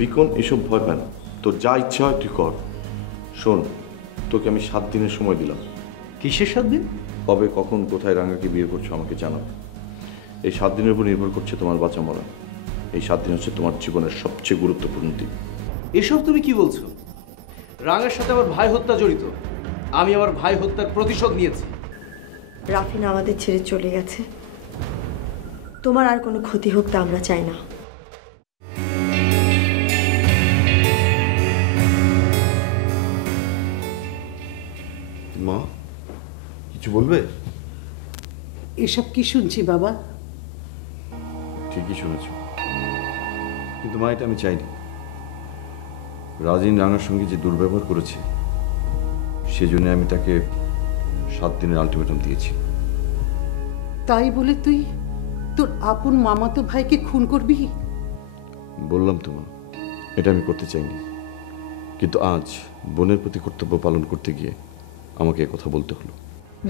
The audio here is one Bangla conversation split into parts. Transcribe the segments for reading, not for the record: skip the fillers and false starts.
বিকন এসব ভয় পায় না, তোর যা ইচ্ছা হয় তুই কর। শোন, তোকে আমি 7 দিনের সময় দিলাম। কিসের 7 দিন? কবে, কখন, কোথায় রাঙাকে বিয়ে করছো আমাকে জানাও। এই 7 দিনের উপর নির্ভর করছে তোমার বাঁচা মরা। এই 7 দিন হচ্ছে তোমার জীবনের সবচেয়ে গুরুত্বপূর্ণ দিন। এসব তুমি কি বলছো? রাঙার সাথে আমার ভাই হত্যা জড়িত। আমি আমার ভাই হত্যার প্রতিশোধ নিয়েছি। রাফিন আমাদের ছেড়ে চলে গেছে, তোমার আর কোনো ক্ষতি হোক তা আমরা চাই না। মা কিছু বলবে? এসব কি শুনছি বাবা? ঠিকই শুনেছ, কিন্তু মা এটা আমি চাইনি। রাজিন রাঙার সঙ্গে যে দুর্ব্যবহার করেছে সেজন্য আমি তাকে 7 দিনের আলটিমেটাম দিয়েছি। তাই বলে তুই তোর আপন মামাতো ভাইকে খুন করবি? বললাম তো মা, এটা আমি করতে চাইনি, কিন্তু আজ বোনের প্রতি কর্তব্য পালন করতে গিয়ে আমাকে কথা বলতে হলো।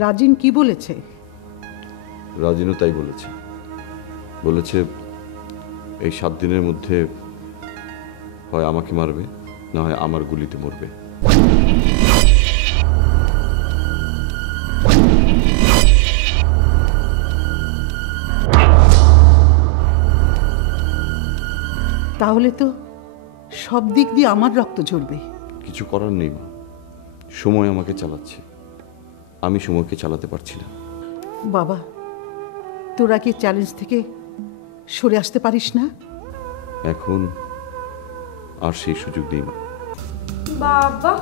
রাজিন কি বলেছে? রাজিনও তাই বলেছে। বলেছে এই 7 দিনের মধ্যে হয় আমাকে মারবে, না হয় আমার গুলিতে মরবে। তাহলে তো সব দিক দিয়ে আমার রক্ত ঝরবে। কিছু করার নেই মা, সময় আমাকে চালাচ্ছে, আমি সময়কে চালাতে পারছি না। বাবা, তোরা কি চ্যালেঞ্জ থেকে সরে আসতে পারিস না? এখন আর সেই সুযোগ নেই মা। বাবা,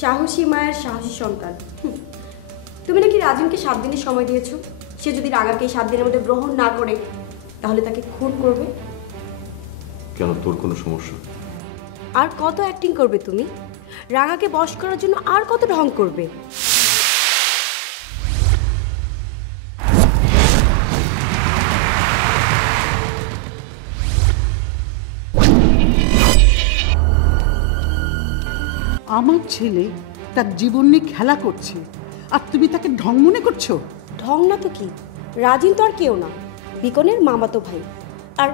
সাহসী মায়ের সাহসী সন্তান। তুমি নাকি রাজনকে 7 দিনের সময় দিয়েছো। সে যদি রাঙাকে 7 দিনের মধ্যে গ্রহণ না করে তাহলে তাকে খুন করবে। কেন, তোর কোনো সমস্যা? আর কত অ্যাক্টিং করবে তুমি? রাঙাকে বশ করার জন্য আর কত ঢং করবে? আমার ছেলে তার জীবন নিয়ে খেলা করছে, আর তুমি তাকে ঢং মনে করছো? ঢং না তো কি, রাজিন তো আর কেউ না, বিকনের মামাতো ভাই। আর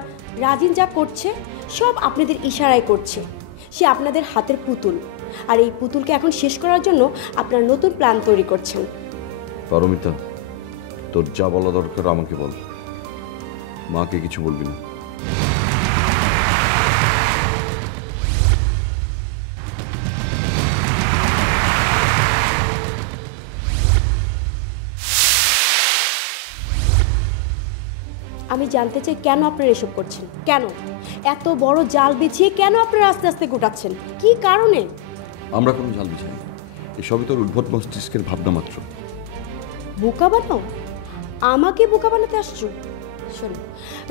রাজিন যা করছে সব আপনাদের ইশারায় করছে। সে আপনাদের হাতের পুতুল, আর এই পুতুলকে এখন শেষ করার জন্য আপনারা নতুন প্ল্যান তৈরি করছেন। পারমিতা, তোর যা বলা দরকার আমাকে বল, মাকে কিছু বলবি না। আমি জানতে চাই কেন আপনারা এসব করছেন? কেন এত বড় জাল বিছিয়ে কেন আপনারা আস্তে আস্তে গোটাচ্ছেন? কি কারণে? আমরা কোনো জাল বিছাই, এসবই তোর উদ্ভট মস্তিষ্কের ভাবনা মাত্র। বোকা বানাও? আমাকে বোকা বানাতে আসছো? শোনো,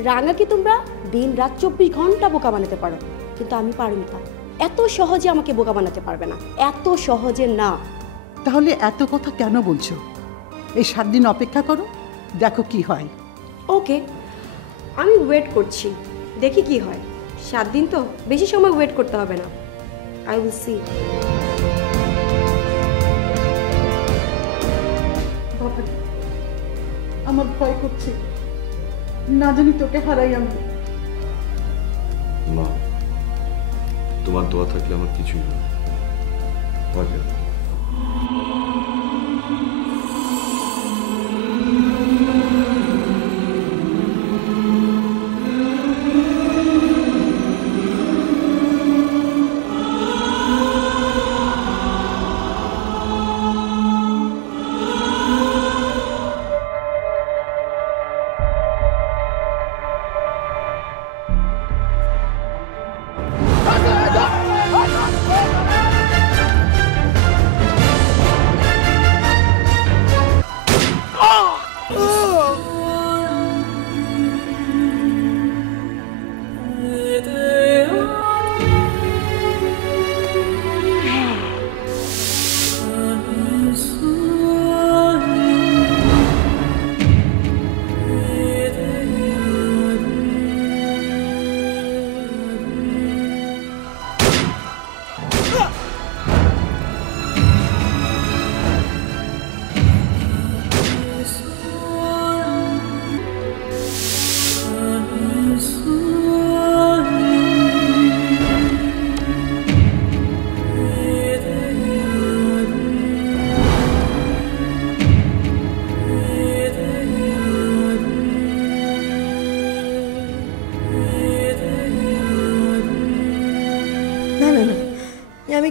রাঙাকে তোমরা দিন রাত 24 ঘন্টা বোকা বানাতে পারো, কিন্তু আমি পারবো না। এত সহজে আমাকে বোকা বানাতে পারবে না, এত সহজে না। তাহলে এত কথা কেন বলছো? এই 7 দিন অপেক্ষা করো, দেখো কি হয়। ওকে, আমি ওয়েট করছি, দেখি কি হয়। 7 দিন তো, বেশি সময় ওয়েট করতে হবে না। I will see. আমার ভয় করছে, না জানি তোকে হারাই আমি। মা, তোমার দোয়া থাকলে আমার কিছুই না। ভয় পেও না।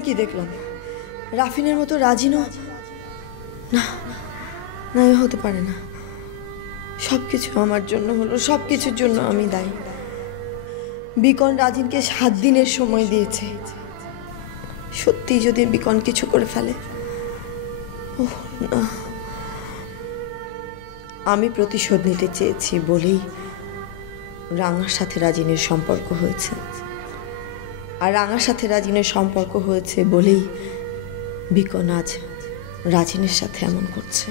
কি দেখলাম? রাফিনের মতো রাজিনও না, না, এ হতে পারে না। সব কিছু আমার জন্য হলো, সব কিছুর জন্য আমি দায়ী। বিকন রাজিনকে 7 দিনের সময় দিয়েছে। সত্যি যদি বিকন কিছু করে ফেলে, ওহ না। আমি প্রতিশোধ নিতে চেয়েছি বলেই রাঙার সাথে রাজিনের সম্পর্ক হয়েছে, আর রাঙার সাথে রাজিনের সম্পর্ক হয়েছে বলেই বিকন আজ রাজিনের সাথে এমন করছে।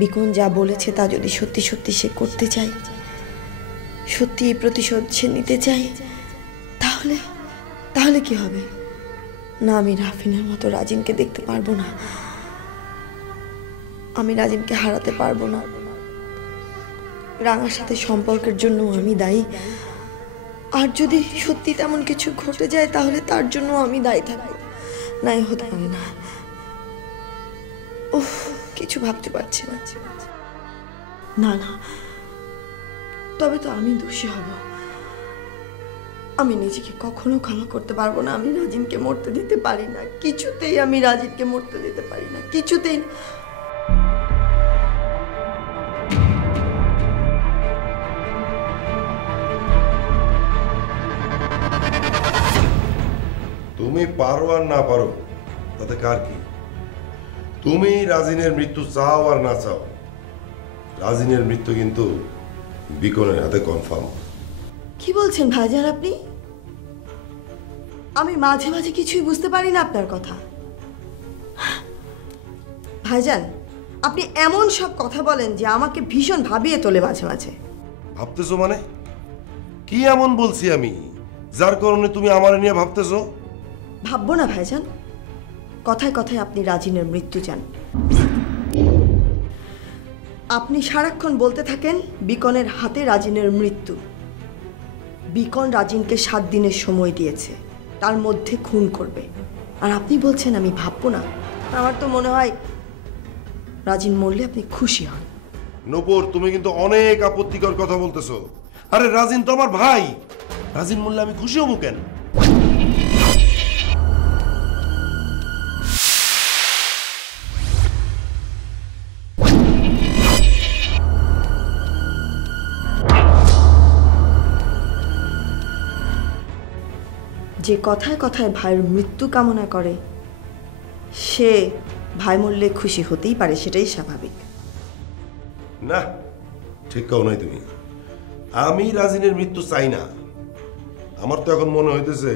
বিকন যা বলেছে তা যদি সত্যি সত্যি সে করতে চায়, সত্যি এই প্রতিশোধ সে নিতে চায়, তাহলে তাহলে কি হবে? না, আমি রাফিনের মতো রাজিনকে দেখতে পারবো না। আমি রাজিনকে হারাতে পারবো না। রাঙার সাথে সম্পর্কের জন্য আমি দায়ী, আর যদি সত্যি তেমন কিছু ঘটে যায় তাহলে তার জন্য আমি দায়ী থাকবো। না, এ হতে পারে না। উফ, কিছু ভাবতে পারছি না। না না, তবে তো আমি দোষী হব। আমি নিজেকে কখনো ক্ষমা করতে পারবো না। আমি রাজিনকে মরতে দিতে পারি না, কিছুতেই আমি রাজিনকে মরতে দিতে পারি না, কিছুতেই না। তুমি পারো আর না পারো তাতে কার কি? তুমি রাজিনের মৃত্যু চাও আর না চাও, রাজিনের মৃত্যু কিন্তু বিকনের হাতে কনফার্ম। কি বলছেন ভাইজান আপনি? আমি মাঝে মাঝে কিছুই বুঝতে পারি না আপনার কথা। ভাইজান, আপনি এমন সব কথা বলেন যে আমাকে ভীষণ ভাবিয়ে তোলে মাঝে মাঝে। ভাবতেছো মানে? কি এমন বলছি আমি যার কারণে তুমি আমার নিয়ে ভাবতেছো? ভাববো না ভাইজান, কথায় কথায় আপনি রাজিনের মৃত্যু চান। আপনি সারাক্ষণ বলতে থাকেন বিকনের হাতে রাজিনের মৃত্যু। বিকন রাজিনকে 7 দিনের সময় দিয়েছে, তার মধ্যে খুন করবে, আর আপনি বলছেন আমি ভাববো না। আমার তো মনে হয় রাজিন মরলে আপনি খুশি হন। নূপুর, তুমি কিন্তু অনেক আপত্তিকর কথা বলতেছো। আরে রাজিন তো আমার ভাই, রাজিন মরলে আমি খুশি হবো কেন? যে কথায় কথায় ভাইয়ের মৃত্যু কামনা করে সে ভাই মরলে খুশি হতেই পারে, সেটাই স্বাভাবিক। না, ঠিক কাও নাই তুমি। আমি রাজিনের মৃত্যু চাই না। আমার তো এখন মনে হইতেছে,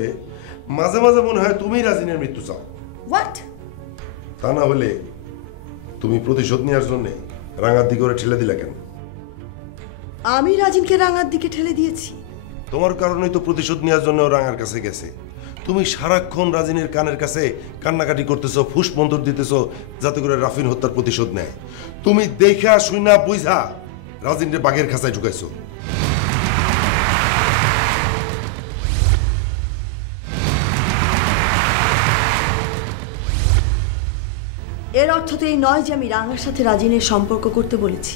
মাঝে মাঝে মনে হয় তুমি রাজিনের মৃত্যু চাও। হোয়াট? তা না হলে তুমি প্রতিশোধ নেওয়ার জন্য রাঙার দিকে ওরা ঠেলে দিলা কেন? আমি রাজিনকে রাঙার দিকে ঠেলে দিয়েছি? তোমার কারণেই তো প্রতিশোধ নেওয়ার জন্য ও রাঙার কাছে গেছে। তুমি সারাক্ষণ রাজিনের কানের কাছে কান্নাকাটি করতেছো, ফুসমন্তর দিতেছো যাতে করে রাফিন হত্যার প্রতিশোধ নেয়। তুমি দেখা শুনা বুঝা রাজিনকে বাঘের খাঁচায় ঢুকাইছো। এর অর্থ তো এই নয় যে আমি রাঙার সাথে রাজিনের সম্পর্ক করতে বলেছি।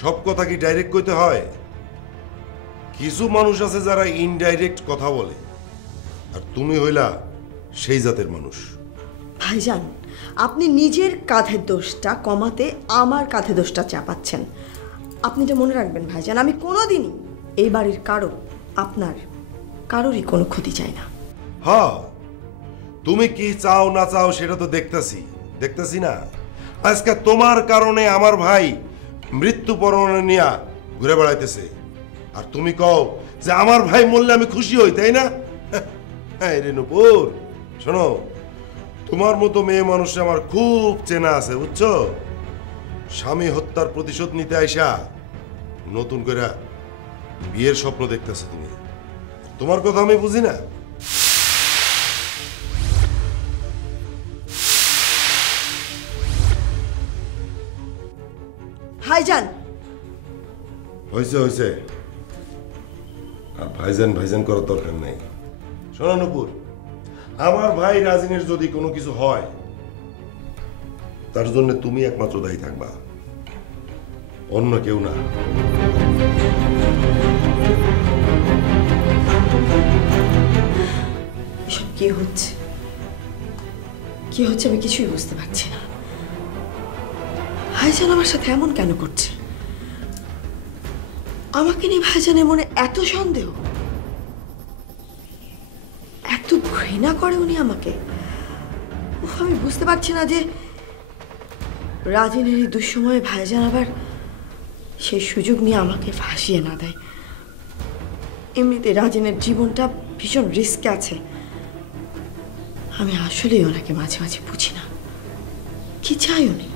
সব কথা কি ডাইরেক্ট কইতে হয়? কিছু মানুষ আছে যারা ইনডাইরেক্ট কথা বলে, আর তুমি হইলা সেই জাতের মানুষ। ভাইজান, আপনি নিজের কাঁধের দোষটা কমাতে আমার কাঁধে দোষটা চাপাচ্ছেন। আপনি এটা মনে রাখবেন ভাইজান, আমি কোনোদিনই এই বাড়ির কারোরই কোনো ক্ষতি চাই না। হ্যাঁ, তুমি কি চাও না চাও সেটা তো দেখতেছি না। আজকে তোমার কারণে আমার ভাই মৃত্যু পরোয়ানা নিয়ে ঘুরে বেড়াইতেছে, আর তুমি কও যে আমার ভাই মরলে আমি খুশি হই, তাই না? হ্যাঁ রে নূপুর, শোনো, তোমার মতো মেয়ে মানুষ আমার খুব চেনা আছে, বুঝছো? স্বামী হত্যার প্রতিশোধ নিতে আইসা নতুন করে বিয়ের স্বপ্ন দেখতেছো তুমি। তোমার কথা আমি বুঝি না? ভাইজান, হয়েছে, আর ভাইজান করার দরকার নেই। শোনো নূপুর, আমার ভাই রাজিনের যদি কোনো কিছু হয় তার জন্য তুমি একমাত্র দায়ী থাকবা, অন্য কেউ না। এসব কি হচ্ছে? কি হচ্ছে আমি কিছুই বুঝতে পারছি না। ভাইজান আমার সাথে এমন কেন করছে? আমাকে নিয়ে ভাইজানের মনে এত সন্দেহ, এত ঘৃণা করে উনি আমাকে। উফ, আমি বুঝতে পারছি না যে রাজিনের এই দুঃসময়ে ভাইজান আবার সেই সুযোগ নিয়ে আমাকে ফাঁসিয়ে না দেয়। এমনিতে রাজিনের জীবনটা ভীষণ রিস্কে আছে। আমি আসলেই ওনাকে মাঝে মাঝে বুঝি না, কি চাই উনি।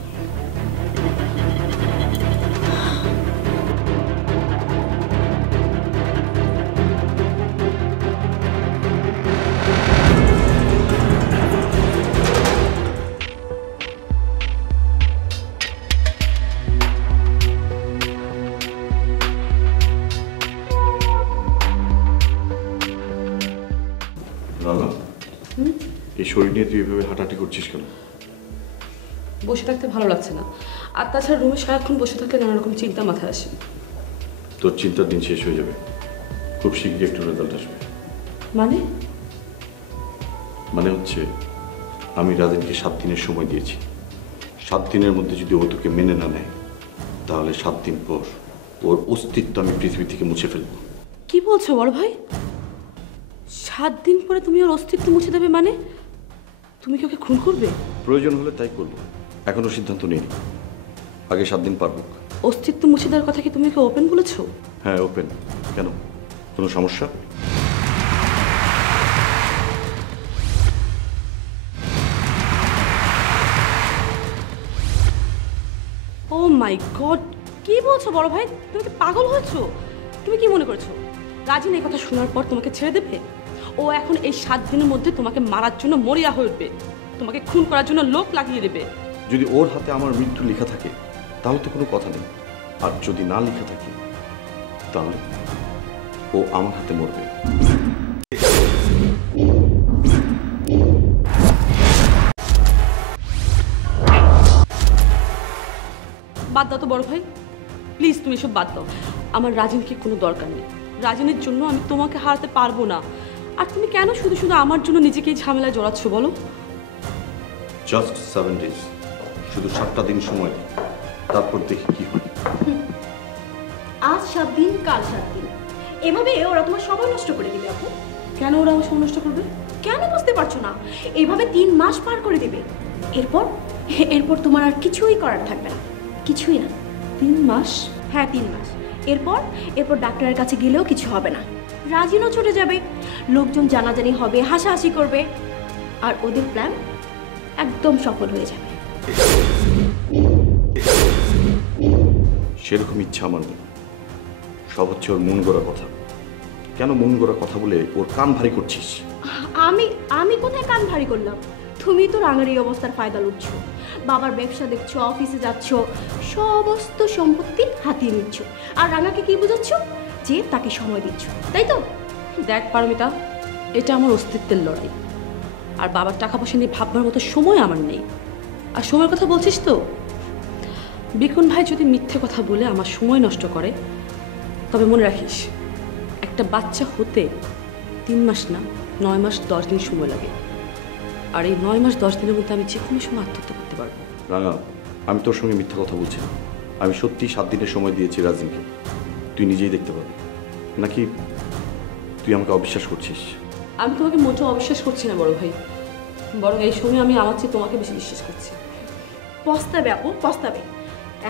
রানা, এই শরীর নিয়ে তুই এভাবে হাঁটাহাঁটি করছিস কেন? বসে থাকতে ভালো লাগছে না। আর তাছাড়া রুমে সারাক্ষণ বসে থাকলে নানা রকম চিন্তা মাথায় আসে। তোর চিন্তার দিন শেষ হয়ে যাবে, খুব শীঘ্রই একটু রেজাল্ট আসবে। মানে হচ্ছে আমি রাজেনকে 7 দিনের সময় দিয়েছি। 7 দিনের মধ্যে যদি ও তোকে মেনে না নেয়, তাহলে 7 দিন পর ওর অস্তিত্ব আমি পৃথিবী থেকে মুছে ফেলবো। কি বলছো বড় ভাই? 7 দিন পরে তুমি ওর অস্তিত্ব মুছে দেবে? মানে তুমি কি ওকে খুন করবে? প্রয়োজন হলে তাই করবো, এখনো সিদ্ধান্ত নিইনি। আগে 7 দিন পারবো। অস্তিত্ব মুছে দেওয়ার কথা কি তুমি ওকে ওপেন বলেছো? হ্যাঁ, ওপেন। কেন, কোনো সমস্যা? ও মাই গড, কি বলছো বড় ভাই? তুমি কি পাগল হয়েছো? তুমি কি মনে করছো রাজিন এই কথা শোনার পর তোমাকে ছেড়ে দেবে? ও এখন এই 7 দিনের মধ্যে তোমাকে মারার জন্য মরিয়া হয়ে উঠবে, তোমাকে খুন করার জন্য লোক লাগিয়ে দেবে। যদি ওর হাতে আমার মৃত্যু লেখা থাকে তাহলে তো কোনো কথা নেই, আর যদি না লেখা থাকে তাহলে ও আমার হাতে মরবে। বাদ দাও তো বড় ভাই, প্লিজ তুমি এসব বাদ দাও। আমার রাজিনকে কোনো দরকার নেই। রাজিনের জন্য আমি তোমাকে হারাতে পারবো না। আর তুমি কেন শুধু শুধু আমার জন্য নিজেকে এই ঝামেলায় জড়াচ্ছ বলো? জাস্ট 7 ডেজ, শুধু 7টা দিন সময়, তারপর দেখি কি হয়। আজ 7 দিন, কাল 7 দিন, এভাবে ওরা তোমার সময় নষ্ট করে দিবে। আপু, কেন ওরা আমার সময় নষ্ট করবে? কেন বুঝতে পারছো না? এইভাবে 3 মাস পার করে দিবে। এরপর তোমার আর কিছুই করার থাকবে না, কিছুই না। 3 মাস? হ্যাঁ, 3 মাস। এরপর ডাক্তারের কাছে গেলেও কিছু হবে না। রাজিনও ছুটে যাবে, লোকজন জানাজানি হবে, হাসাহাসি করবে, আর ওদের প্ল্যান একদম সফল হয়ে যাবে। সেরকম ইচ্ছা আমার নেই। সব হচ্ছে ওর মন গড়া কথা। কেন মন গড়া কথা বলে ওর কান ভারী করছিস? আমি কোথায় কান ভারী করলাম? তুমি তো রাঙার এই অবস্থার ফায়দা লুটছো, বাবার ব্যবসা দেখছো, অফিসে যাচ্ছ, সমস্ত সম্পত্তি হাতিয়ে নিচ্ছ, আর রাঙাকে কি বোঝাচ্ছ? যে তাকে সময় দিচ্ছ, তাই তো? দেখ পারমিতা, এটা আমার অস্তিত্বের লড়াই। আর বাবার টাকা পয়সা নিয়ে ভাববার মতো সময় আমার নেই। আর সময়ের কথা বলছিস তো, বিকুন ভাই যদি মিথ্যে কথা বলে আমার সময় নষ্ট করে, তবে মনে রাখিস একটা বাচ্চা হতে 3 মাস না 9 মাস 10 দিন সময় লাগে। আর এই 9 মাস 10 দিনের মধ্যে আমি যে কোনো সময় আত্মহত্যা করতে পারবো। রাঙা, আমি তোর সঙ্গে মিথ্যা কথা বলছি না। আমি সত্যি 7 দিনের সময় দিয়েছি রাজিনকে। তুই নিজেই দেখতে পাবি। নাকি তুই আমাকে অবিশ্বাস করছিস? আমি তোমাকে মোটেও অবিশ্বাস করছি না বড় ভাই, বরং এই সময় আমি আমার চেয়ে তোমাকে বেশি বিশ্বাস করছি। পস্তাবে আপু, পস্তাবে।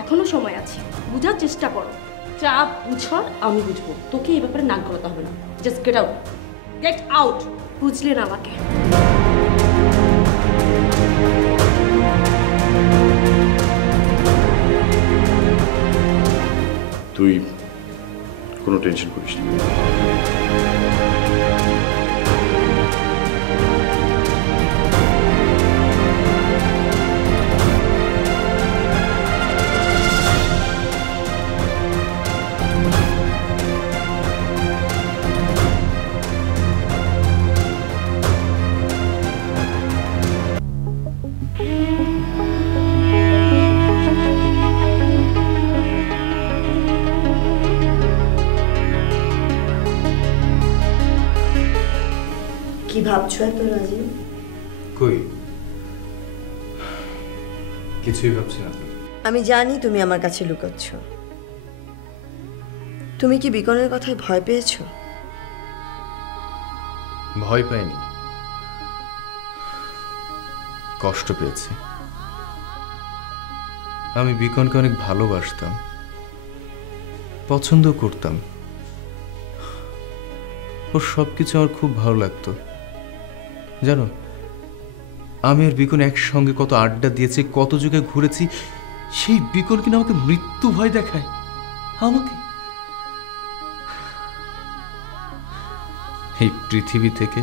এখনো সময় আছে, বুঝার চেষ্টা করো। যা বুঝার আমি বুঝবো, তোকে এই ব্যাপারে নাক গলাতে হবে না। Just get out, get out. বুঝলেন আমাকে? তুই কোনো টেনশন করিস না। কি ভাবছো এত রাজি? কই, কিছুই ভাবছি না। আমি জানি তুমি আমার কাছে লুকাচ্ছ। তুমি কি বিকনের কথায় ভয় পেয়েছো? ভয় পাইনি, কষ্ট পেয়েছি। আমি বিকনকে অনেক ভালোবাসতাম, পছন্দ করতাম। ওর সব কিছু আমার খুব ভালো লাগতো। জানো, আমি আর বিকন একসঙ্গে কত আড্ডা দিয়েছি, কত যুগে ঘুরেছি। সেই বিকন কিনা আমাকে মৃত্যু ভয় দেখায়। আমাকে এই পৃথিবী থেকে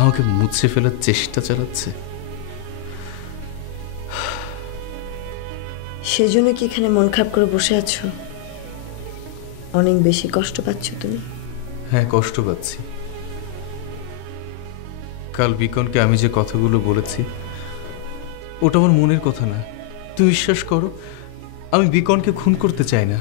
আমাকে মুছে ফেলার চেষ্টা চালাচ্ছে। সেজন্য কি এখানে মন খারাপ করে বসে আছো? অনেক বেশি কষ্ট পাচ্ছ তুমি? হ্যাঁ, কষ্ট পাচ্ছি। কাল বিকনকে আমি যে কথাগুলো বলেছি ওটা আমার মনের কথা না। তুই বিশ্বাস করো, আমি বিকনকে খুন করতে চাই না।